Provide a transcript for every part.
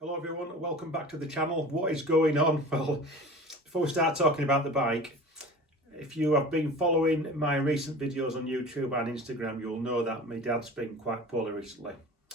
Hello everyone, welcome back to the channel. What is going on? Well, before we start talking about the bike, if you have been following my recent videos on YouTube and Instagram, you'll know that my dad's been quite poorly recently.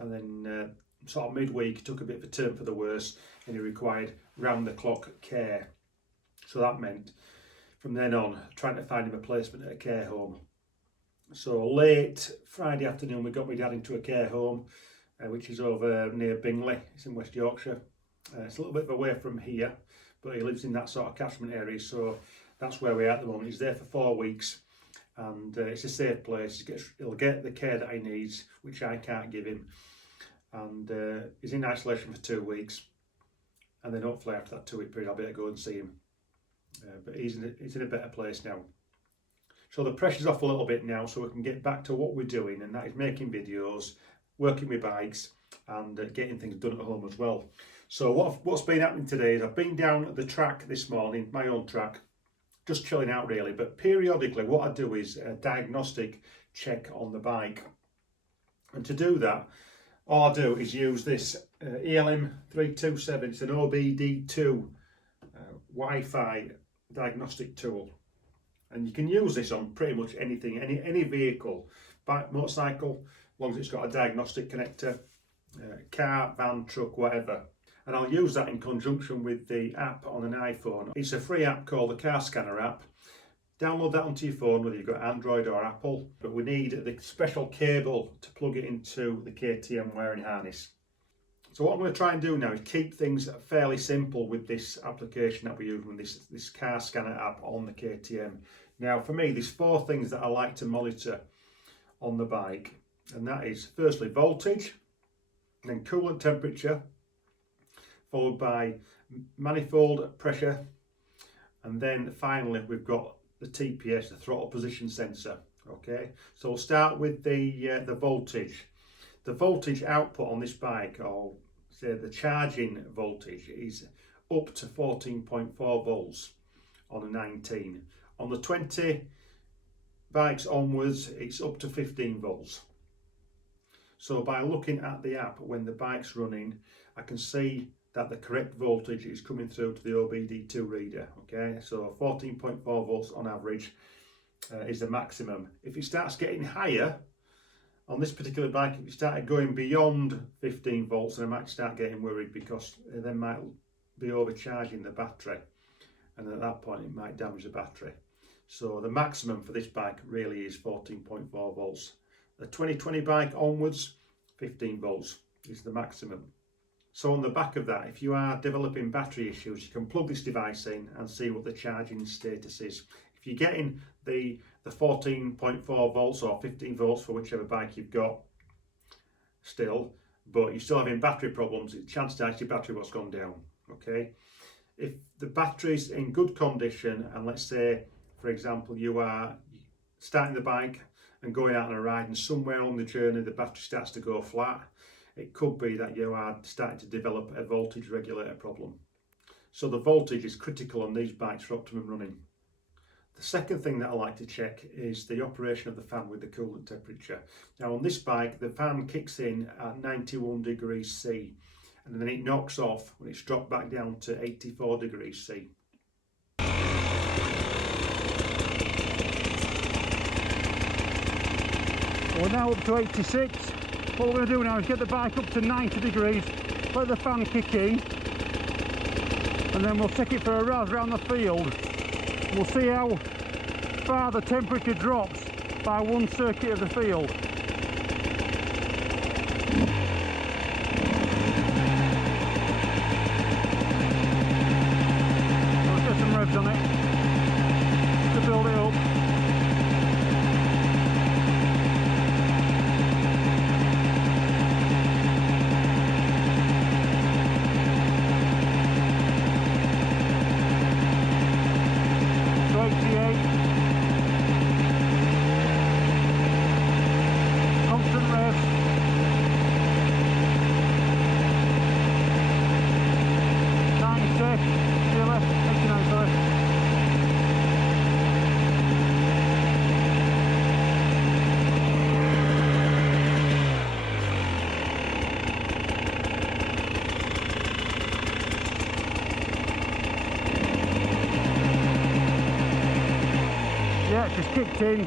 And then sort of midweek took a bit of a turn for the worse and he required round-the-clock care. So that meant from then on trying to find him a placement at a care home. So late Friday afternoon we got my dad into a care home, which is over near Bingley. It's in West Yorkshire. It's a little bit away from here, but he lives in that sort of catchment area, so that's where we are at the moment. He's there for 4 weeks, and it's a safe place. He'll get the care that he needs, which I can't give him, and he's in isolation for 2 weeks, and then hopefully after that 2-week period I'll be able to go and see him. But he's in a better place now. So the pressure's off a little bit now, so we can get back to what we're doing, and that is making videos, working with bikes and getting things done at home as well. So what's been happening today is I've been down at the track this morning, my own track, just chilling out really, but periodically what I do is a diagnostic check on the bike. And to do that, all I do is use this ELM 327. It's an OBDll Wi-Fi diagnostic tool. And you can use this on pretty much anything, any vehicle, bike, motorcycle, as long as it's got a diagnostic connector, car, van, truck, whatever. And I'll use that in conjunction with the app on an iPhone. It's a free app called the Car Scanner app. Download that onto your phone, whether you've got Android or Apple. But we need the special cable to plug it into the KTM wiring harness. So what I'm going to try and do now is keep things fairly simple with this application that we're using, this Car Scanner app on the KTM. Now for me, there's 4 things that I like to monitor on the bike. And that is firstly voltage, then coolant temperature, followed by manifold pressure, and then finally we've got the TPS, the throttle position sensor. Okay, so we'll start with the voltage. The voltage output on this bike, or say the charging voltage, is up to 14.4 volts on a 19. On the 20 bikes onwards, it's up to 15 volts. So by looking at the app when the bike's running, I can see that the correct voltage is coming through to the OBD2 reader. Okay, so 14.4 volts on average is the maximum. If it starts getting higher on this particular bike, if it started going beyond 15 volts, then I might start getting worried, because they might be overcharging the battery, and at that point it might damage the battery. So the maximum for this bike really is 14.4 volts. The 2020 bike onwards, 15 volts is the maximum. So on the back of that, if you are developing battery issues, you can plug this device in and see what the charging status is. If you're getting the 14.4 volts or 15 volts for whichever bike you've got still, but you're still having battery problems, chances are your battery was gone down. Okay, if the battery's in good condition, and let's say for example you are starting the bike and going out on a ride, and somewhere on the journey the battery starts to go flat, it could be that you are starting to develop a voltage regulator problem. So the voltage is critical on these bikes for optimum running. The second thing that I like to check is the operation of the fan with the coolant temperature. Now on this bike, the fan kicks in at 91 degrees C, and then it knocks off when it's dropped back down to 84 degrees C. We're now up to 86. What we're going to do now is get the bike up to 90 degrees, let the fan kick in, and then we'll take it for a razz around the field. We'll see how far the temperature drops by one circuit of the field. Let's get some revs on it to build it up. kicked in,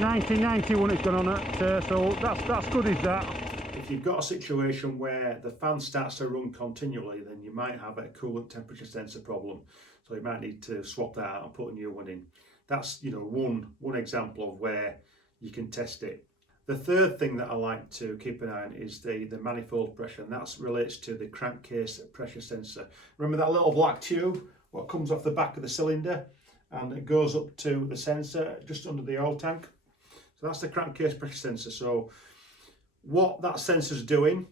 1991 it's gone on at, so that's good is that. If you've got a situation where the fan starts to run continually, then you might have a coolant temperature sensor problem. So you might need to swap that out and put a new one in. That's, you know, one example of where you can test it. The third thing that I like to keep an eye on is the manifold pressure, and that relates to the crankcase pressure sensor. Remember that little black tube, what comes off the back of the cylinder and it goes up to the sensor just under the oil tank? So that's the crankcase pressure sensor. So what that sensor's doing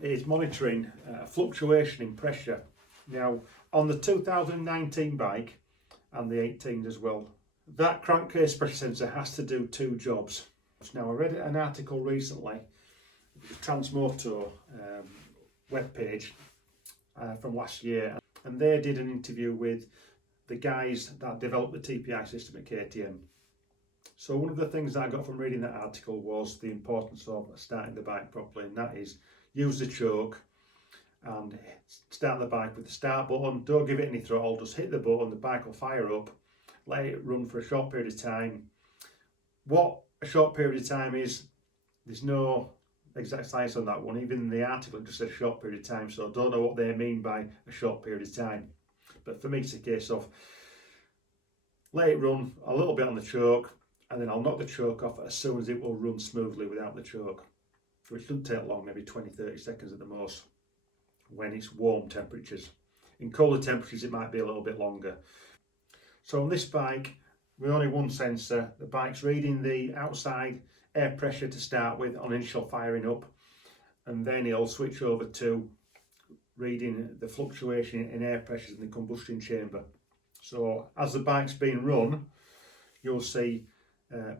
is monitoring fluctuation in pressure. Now, on the 2019 bike and the 18s as well, that crankcase pressure sensor has to do two jobs. Now, I read an article recently, the Transmoto webpage from last year, and they did an interview with the guys that developed the TPI system at KTM. So one of the things that I got from reading that article was the importance of starting the bike properly, and that is use the choke and start the bike with the start button. Don't give it any throttle, just hit the button, the bike will fire up, let it run for a short period of time. What a short period of time is, there's no exact science on that one. Even in the article it just said a short period of time, so I don't know what they mean by a short period of time. But for me it's a case of let it run a little bit on the choke, and then I'll knock the choke off as soon as it will run smoothly without the choke, which doesn't take long, maybe 20-30 seconds at the most when it's warm temperatures. In colder temperatures it might be a little bit longer. So on this bike, with only one sensor, the bike's reading the outside air pressure to start with on initial firing up, and then it'll switch over to reading the fluctuation in air pressures in the combustion chamber. So as the bike's being run, you'll see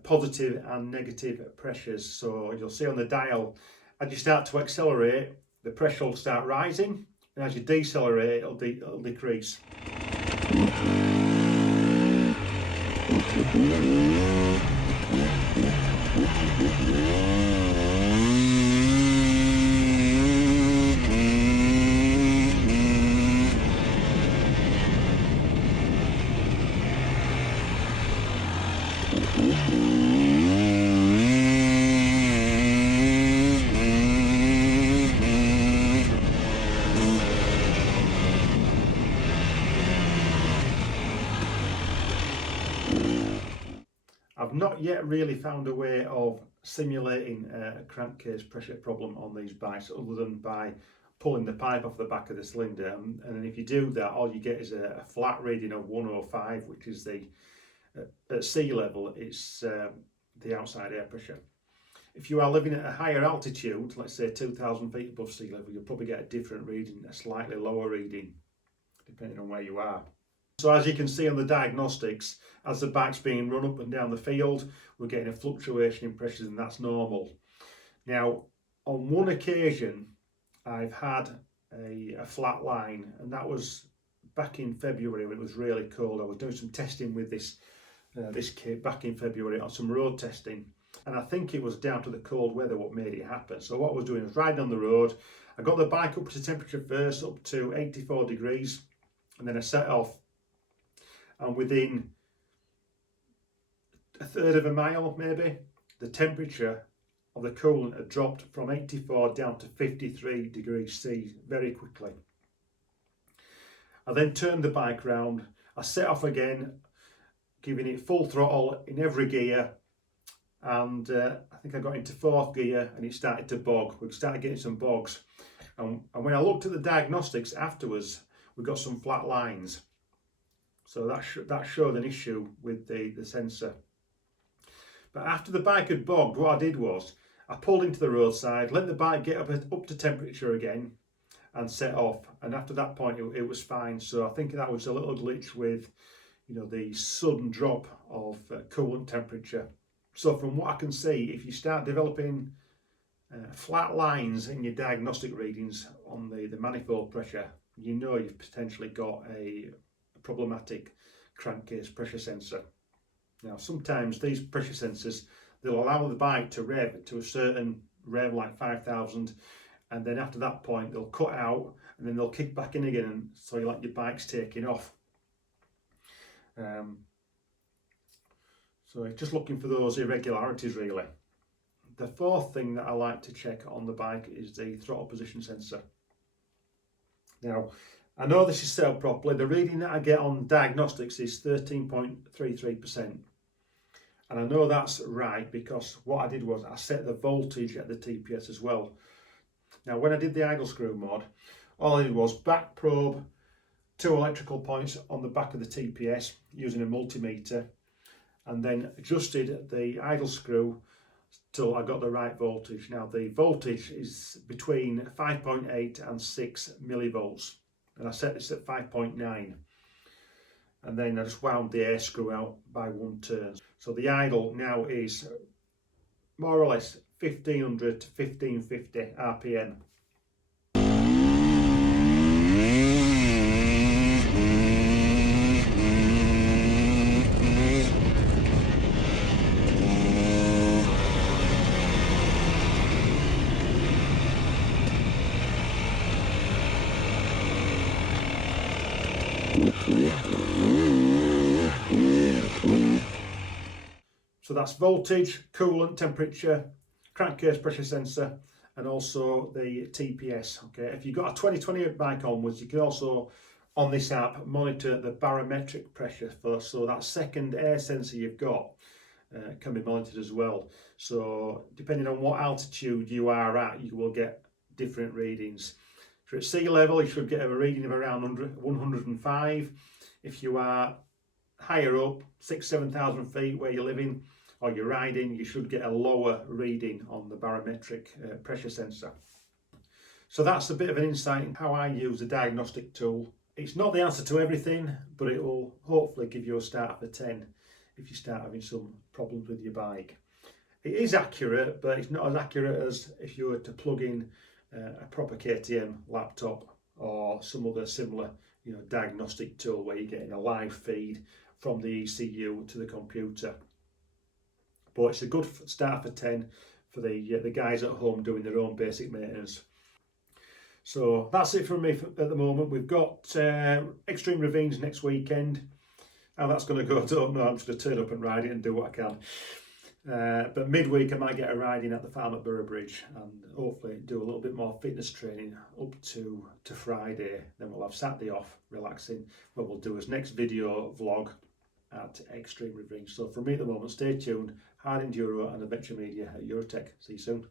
positive and negative pressures. So you'll see on the dial, as you start to accelerate, the pressure will start rising, and as you decelerate, it'll decrease. I've not yet really found a way of simulating a crankcase pressure problem on these bikes other than by pulling the pipe off the back of the cylinder, and if you do that, all you get is a flat reading of 105, which is the at sea level, it's the outside air pressure. If you are living at a higher altitude, let's say 2,000 feet above sea level, you'll probably get a different reading, a slightly lower reading, depending on where you are. So as you can see on the diagnostics, as the bike's being run up and down the field, we're getting a fluctuation in pressures, and that's normal. Now, on one occasion, I've had a flat line, and that was back in February when it was really cold. I was doing some testing with this kit back in February on some road testing, and I think it was down to the cold weather what made it happen. So what I was doing was riding on the road. I got the bike up to temperature first, up to 84 degrees, and then I set off, and within a third of a mile maybe, the temperature of the coolant had dropped from 84 down to 53 degrees C very quickly. I then turned the bike round, I set off again, giving it full throttle in every gear, and I think I got into fourth gear and it started to bog. We started getting some bogs, and when I looked at the diagnostics afterwards, we got some flat lines. So that showed an issue with the sensor. But after the bike had bogged, what I did was I pulled into the roadside, let the bike get up to temperature again, and set off. And after that point, it was fine. So I think that was a little glitch with, you know, the sudden drop of coolant temperature. So from what I can see, if you start developing flat lines in your diagnostic readings on the manifold pressure, you know you've potentially got a problematic crankcase pressure sensor. Now, sometimes these pressure sensors, they'll allow the bike to rev to a certain rev, like 5,000, and then after that point they'll cut out and then they'll kick back in again, and so like your bike's taking off. So it's just looking for those irregularities really. The fourth thing that I like to check on the bike is the throttle position sensor. Now, I know this is set up properly. The reading that I get on Diagnostics is 13.33%. And I know that's right because what I did was I set the voltage at the TPS as well. Now, when I did the idle screw mod, all I did was back probe 2 electrical points on the back of the TPS using a multimeter, and then adjusted the idle screw till I got the right voltage. Now the voltage is between 5.8 and 6 millivolts, and I set this at 5.9, and then I just wound the air screw out by 1 turn. So the idle now is more or less 1500 to 1550 RPM. So that's voltage, coolant, temperature, crankcase pressure sensor, and also the TPS. Okay, if you've got a 2020 bike onwards, you can also on this app monitor the barometric pressure so that second air sensor you've got can be monitored as well. So depending on what altitude you are at, you will get different readings. If you're at sea level, you should get a reading of around 105. If you are higher up, 6,000–7,000 feet where you're living or you're riding, you should get a lower reading on the barometric pressure sensor. So that's a bit of an insight in how I use a diagnostic tool. It's not the answer to everything, but it will hopefully give you a start for 10 if you start having some problems with your bike. It is accurate, but it's not as accurate as if you were to plug in a proper KTM laptop or some other similar diagnostic tool where you're getting a live feed from the ECU to the computer. But it's a good start for 10 for the guys at home doing their own basic maintenance. So that's it from me at the moment. We've got Extreme Ravines next weekend. How that's going to go, I don't know. I'm just going to turn up and ride it and do what I can. But midweek I might get a ride in at the farm at Boroughbridge and hopefully do a little bit more fitness training up to Friday. Then we'll have Saturday off, relaxing. What we'll do is next video vlog at Extreme Ravines. So from me at the moment, stay tuned. Hard Enduro and Adventure Media at Eurotech. See you soon.